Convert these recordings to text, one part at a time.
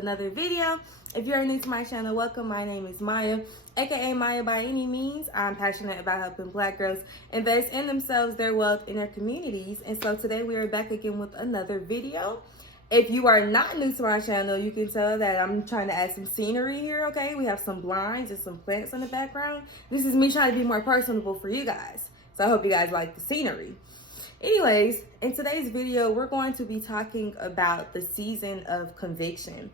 another video. If you're new to my channel, welcome. My name is Maya, aka Maya by any means. I'm passionate about helping Black girls invest in themselves, their wealth, and their communities. And so today we are back again with another video. If you are not new to my channel, you can tell that I'm trying to add some scenery here, okay? We have some blinds and some plants in the background. This is me trying to be more personable for you guys. So I hope you guys like the scenery. Anyways, in today's video, we're going to be talking about the season of conviction.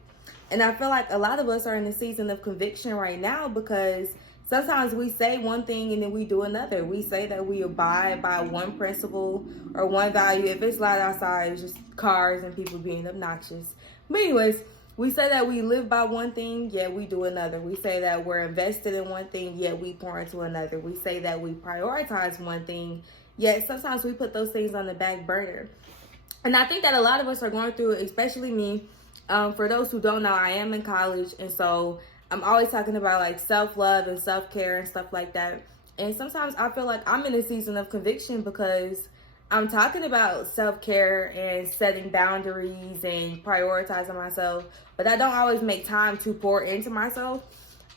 And I feel like a lot of us are in the season of conviction right now because sometimes we say one thing and then we do another. We say that we abide by one principle or one value. If it's loud outside, it's just cars and people being obnoxious. But anyways, we say that we live by one thing, yet we do another. We say that we're invested in one thing, yet we pour into another. We say that we prioritize one thing, yet sometimes we put those things on the back burner. And I think that a lot of us are going through it, especially me. For those who don't know, I am in college, and so I'm always talking about like self-love and self-care and stuff like that. And sometimes I feel like I'm in a season of conviction because I'm talking about self-care and setting boundaries and prioritizing myself, but I don't always make time to pour into myself.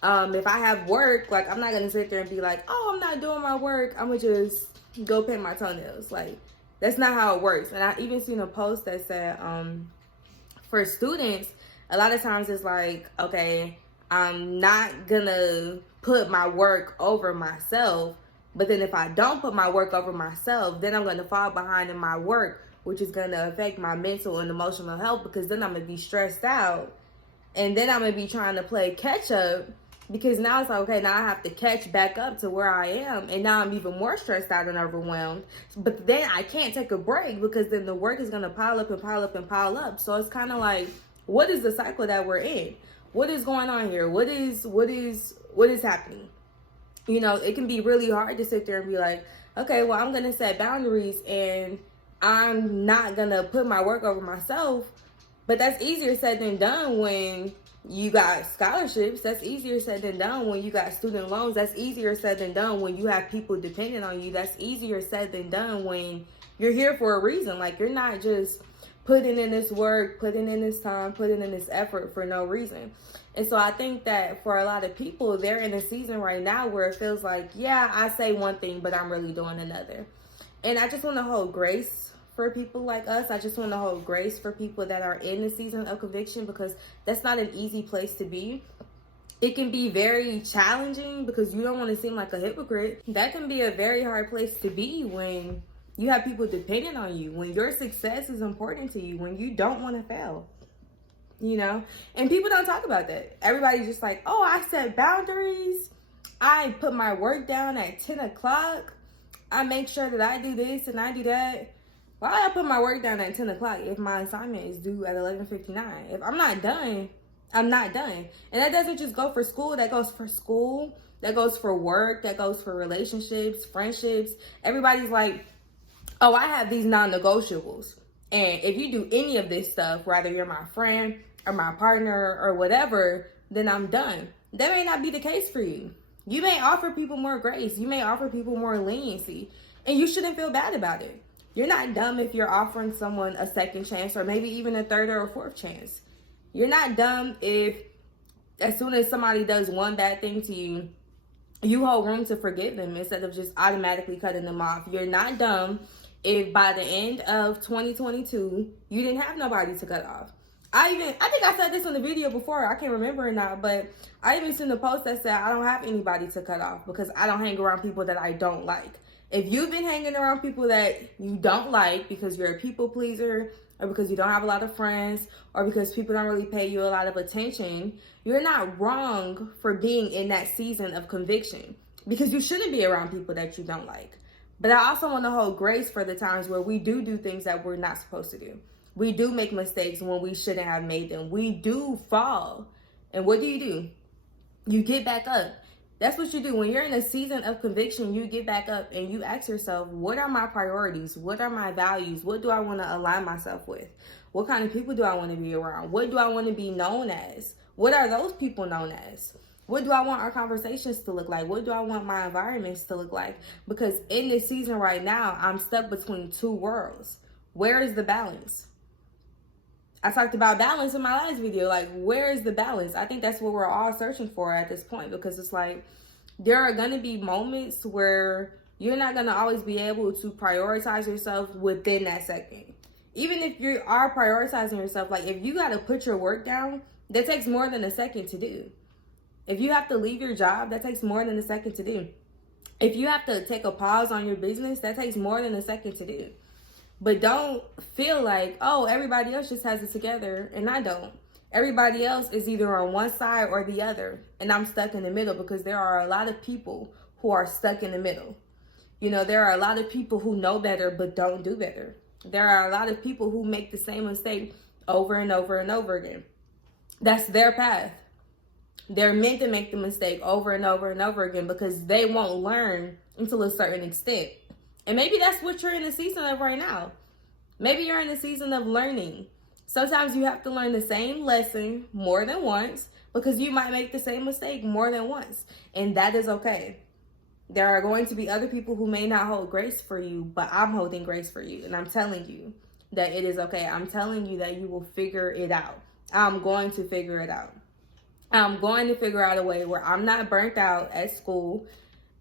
If I have work, like I'm not gonna sit there and be like, oh, I'm not doing my work, I'm gonna just go paint my toenails. Like, that's not how it works. And I even seen a post that said, for students, a lot of times it's like, okay, I'm not gonna put my work over myself, but then if I don't put my work over myself, then I'm gonna fall behind in my work, which is gonna affect my mental and emotional health, because then I'm gonna be stressed out, and then I'm gonna be trying to play catch up, because now it's like, okay, now I have to catch back up to where I am, and now I'm even more stressed out and overwhelmed. But then I can't take a break because then the work is gonna pile up and pile up and pile up. So it's kind of like, what is the cycle that we're in? What is going on here? What is happening? You know, it can be really hard to sit there and be like, okay, well, I'm gonna set boundaries and I'm not gonna put my work over myself. But that's easier said than done when you got scholarships. That's easier said than done when you got student loans. That's easier said than done when you have people dependent on you. That's easier said than done when you're here for a reason. Like, you're not just putting in this work, putting in this time, putting in this effort for no reason. And so I think that for a lot of people, they're in a season right now where it feels like, yeah, I say one thing, but I'm really doing another. And I just want to hold grace for people like us. I just want to hold grace for people that are in the season of conviction, because that's not an easy place to be. It can be very challenging because you don't want to seem like a hypocrite. That can be a very hard place to be when you have people dependent on you, when your success is important to you, when you don't want to fail, you know? And people don't talk about that. Everybody's just like, oh, I set boundaries. I put my work down at 10 o'clock. I make sure that I do this and I do that. Why do I put my work down at 10 o'clock if my assignment is due at 11:59? If I'm not done, I'm not done. And that doesn't just go for school. That goes for school. That goes for work. That goes for relationships, friendships. Everybody's like, oh, I have these non-negotiables. And if you do any of this stuff, whether you're my friend or my partner or whatever, then I'm done. That may not be the case for you. You may offer people more grace. You may offer people more leniency. And you shouldn't feel bad about it. You're not dumb if you're offering someone a second chance or maybe even a third or a fourth chance. You're not dumb if as soon as somebody does one bad thing to you, you hold room to forgive them instead of just automatically cutting them off. You're not dumb if by the end of 2022, you didn't have nobody to cut off. I think I said this in the video before, I can't remember it now, but I even seen a post that said I don't have anybody to cut off because I don't hang around people that I don't like. If you've been hanging around people that you don't like because you're a people pleaser, or because you don't have a lot of friends, or because people don't really pay you a lot of attention, you're not wrong for being in that season of conviction, because you shouldn't be around people that you don't like. But I also want to hold grace for the times where we do things that we're not supposed to do. We do make mistakes when we shouldn't have made them. We do fall. And what do? You get back up. That's what you do. When you're in a season of conviction, you get back up and you ask yourself, what are my priorities? What are my values? What do I want to align myself with? What kind of people do I want to be around? What do I want to be known as? What are those people known as? What do I want our conversations to look like? What do I want my environments to look like? Because in this season right now, I'm stuck between two worlds. Where is the balance? I talked about balance in my last video. Like, where is the balance? I think that's what we're all searching for at this point, because it's like there are going to be moments where you're not going to always be able to prioritize yourself within that second. Even if you are prioritizing yourself, like if you got to put your work down, that takes more than a second to do. If you have to leave your job, that takes more than a second to do. If you have to take a pause on your business, that takes more than a second to do. But don't feel like, oh, everybody else just has it together and I don't. Everybody else is either on one side or the other, and I'm stuck in the middle, because there are a lot of people who are stuck in the middle. You know, there are a lot of people who know better but don't do better. There are a lot of people who make the same mistake over and over and over again. That's their path. They're meant to make the mistake over and over and over again because they won't learn until a certain extent. And maybe that's what you're in the season of right now. Maybe you're in the season of learning. Sometimes you have to learn the same lesson more than once, because you might make the same mistake more than once. And that is okay. There are going to be other people who may not hold grace for you, but I'm holding grace for you. And I'm telling you that it is okay. I'm telling you that you will figure it out. I'm going to figure it out. I'm going to figure out a way where I'm not burnt out at school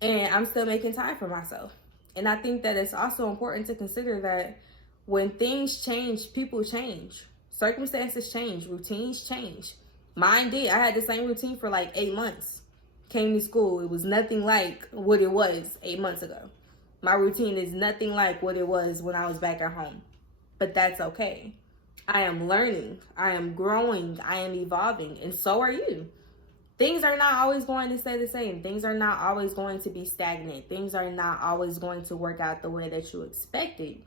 and I'm still making time for myself. And I think that it's also important to consider that when things change, people change. Circumstances change. Routines change. Mine did. I had the same routine for like 8 months. Came to school. It was nothing like what it was 8 months ago. My routine is nothing like what it was when I was back at home. But that's okay. I am learning. I am growing. I am evolving. And so are you. Things are not always going to stay the same. Things are not always going to be stagnant. Things are not always going to work out the way that you expected.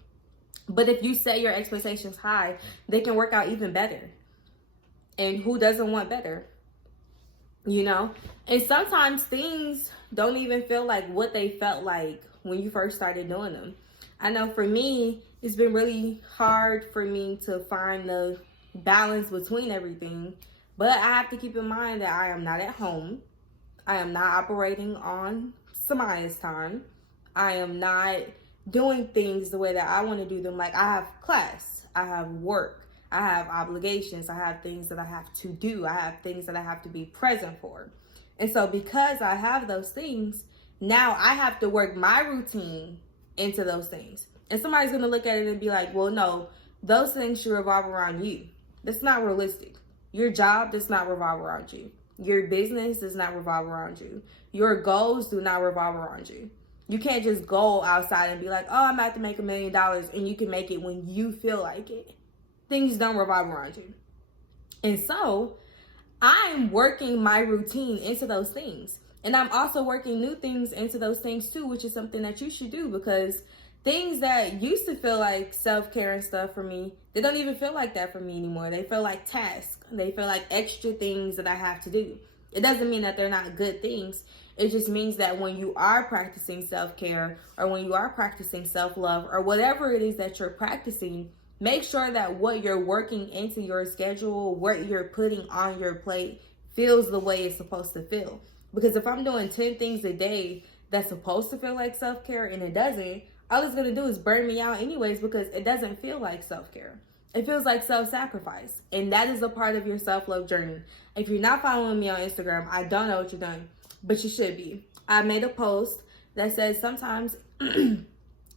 But if you set your expectations high, they can work out even better. And who doesn't want better? You know? And sometimes things don't even feel like what they felt like when you first started doing them. I know for me, it's been really hard for me to find the balance between everything. But I have to keep in mind that I am not at home. I am not operating on Samaya's time. I am not doing things the way that I want to do them. Like, I have class, I have work, I have obligations, I have things that I have to do, I have things that I have to be present for. And so because I have those things, now I have to work my routine into those things. And somebody's going to look at it and be like, well, no, those things should revolve around you. That's not realistic. Your job does not revolve around you. Your business does not revolve around you. Your goals do not revolve around you. You can't just go outside and be like, oh, I'm about to make $1 million, and you can make it when you feel like it. Things don't revolve around you. And so I'm working my routine into those things. And I'm also working new things into those things too, which is something that you should do, because things that used to feel like self-care and stuff for me, they don't even feel like that for me anymore. They feel like tasks. They feel like extra things that I have to do. It doesn't mean that they're not good things. It just means that when you are practicing self-care, or when you are practicing self-love, or whatever it is that you're practicing, make sure that what you're working into your schedule, what you're putting on your plate, feels the way it's supposed to feel. Because if I'm doing 10 things a day that's supposed to feel like self-care and it doesn't, all it's going to do is burn me out anyways, because it doesn't feel like self-care. It feels like self-sacrifice. And that is a part of your self-love journey. If you're not following me on Instagram, I don't know what you're doing, but you should be. I made a post that says sometimes in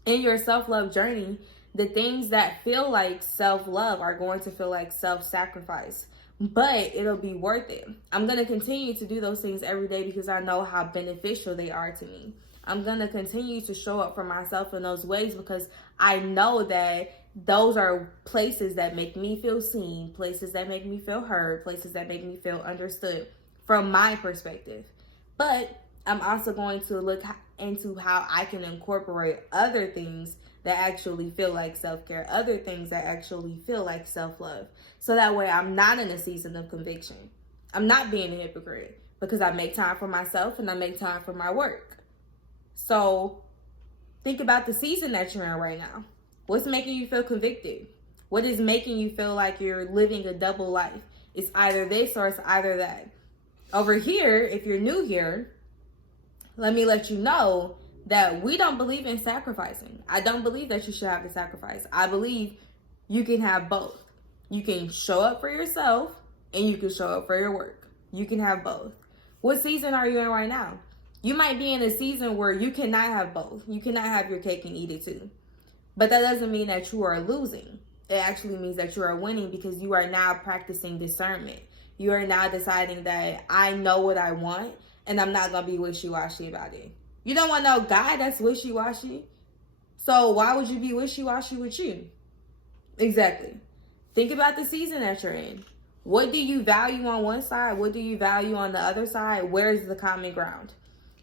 your self-love journey, the things that feel like self-love are going to feel like self-sacrifice. But it'll be worth it. I'm going to continue to do those things every day because I know how beneficial they are to me. I'm going to continue to show up for myself in those ways because I know that those are places that make me feel seen, places that make me feel heard, places that make me feel understood from my perspective. But I'm also going to look into how I can incorporate other things that actually feel like self-care, other things that actually feel like self-love. So that way I'm not in a season of conviction. I'm not being a hypocrite because I make time for myself and I make time for my work. So think about the season that you're in right now. What's making you feel convicted? What is making you feel like you're living a double life? It's either this or it's either that. Over here, if you're new here, let me let you know that we don't believe in sacrificing. I don't believe that you should have to sacrifice. I believe you can have both. You can show up for yourself and you can show up for your work. You can have both. What season are you in right now? You might be in a season where you cannot have both. You cannot have your cake and eat it too. But that doesn't mean that you are losing. It actually means that you are winning because you are now practicing discernment. You are now deciding that I know what I want and I'm not going to be wishy-washy about it. You don't want no guy that's wishy-washy. So why would you be wishy-washy with you? Exactly. Think about the season that you're in. What do you value on one side? What do you value on the other side? Where's the common ground?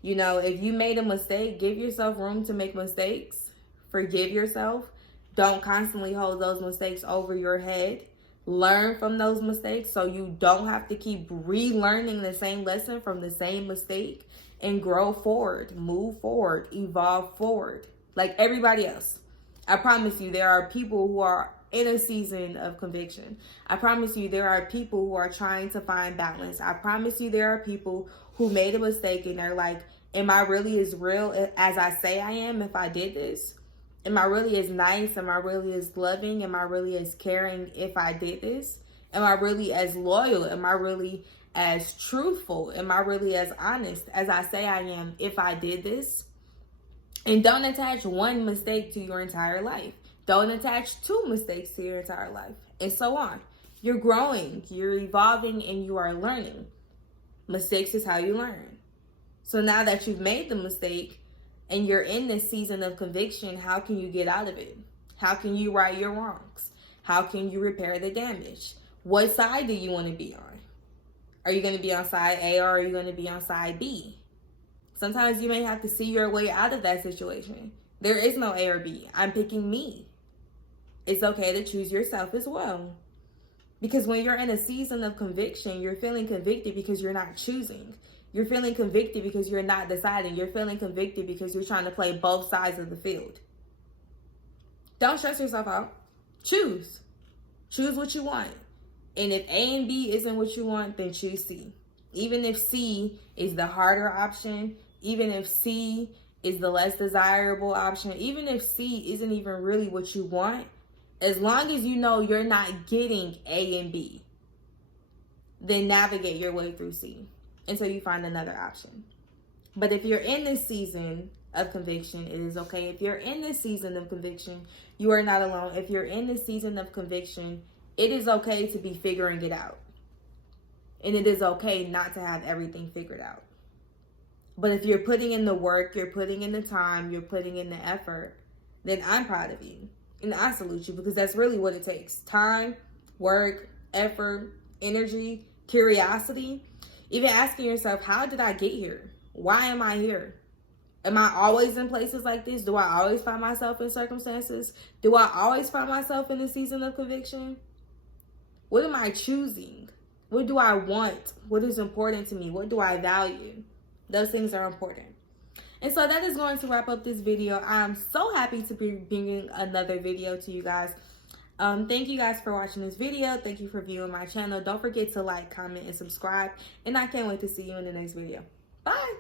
You know, if you made a mistake, give yourself room to make mistakes. Forgive yourself. Don't constantly hold those mistakes over your head. Learn from those mistakes so you don't have to keep relearning the same lesson from the same mistake, and grow forward, move forward, evolve forward like everybody else. I promise you there are people who are in a season of conviction. I promise you there are people who are trying to find balance. I promise you there are people who made a mistake and they're like, am I really as real as I say I am if I did this? Am I really as nice? Am I really as loving? Am I really as caring if I did this? Am I really as loyal? Am I really as truthful? Am I really as honest as I say I am if I did this? And don't attach one mistake to your entire life. Don't attach two mistakes to your entire life, and so on. You're growing, you're evolving, and you are learning. Mistakes is how you learn. So now that you've made the mistake and you're in this season of conviction, how can you get out of it? How can you right your wrongs? How can you repair the damage? What side do you want to be on? Are you going to be on side A or are you going to be on side B? Sometimes you may have to see your way out of that situation. There is no A or B. I'm picking me. It's okay to choose yourself as well. Because when you're in a season of conviction, you're feeling convicted because you're not choosing. You're feeling convicted because you're not deciding. You're feeling convicted because you're trying to play both sides of the field. Don't stress yourself out. Choose. Choose what you want. And if A and B isn't what you want, then choose C. Even if C is the harder option, even if C is the less desirable option, even if C isn't even really what you want, as long as you know you're not getting A and B, then navigate your way through C until you find another option. But if you're in this season of conviction, it is okay. If you're in this season of conviction, you are not alone. If you're in this season of conviction, it is okay to be figuring it out. And it is okay not to have everything figured out. But if you're putting in the work, you're putting in the time, you're putting in the effort, then I'm proud of you. And I salute you because that's really what it takes. Time, work, effort, energy, curiosity. Even asking yourself, how did I get here? Why am I here? Am I always in places like this? Do I always find myself in circumstances? Do I always find myself in a season of conviction? What am I choosing? What do I want? What is important to me? What do I value? Those things are important. And so that is going to wrap up this video. I'm so happy to be bringing another video to you guys. Thank you guys for watching this video. Thank you for viewing my channel. Don't forget to like, comment, and subscribe. And I can't wait to see you in the next video. Bye.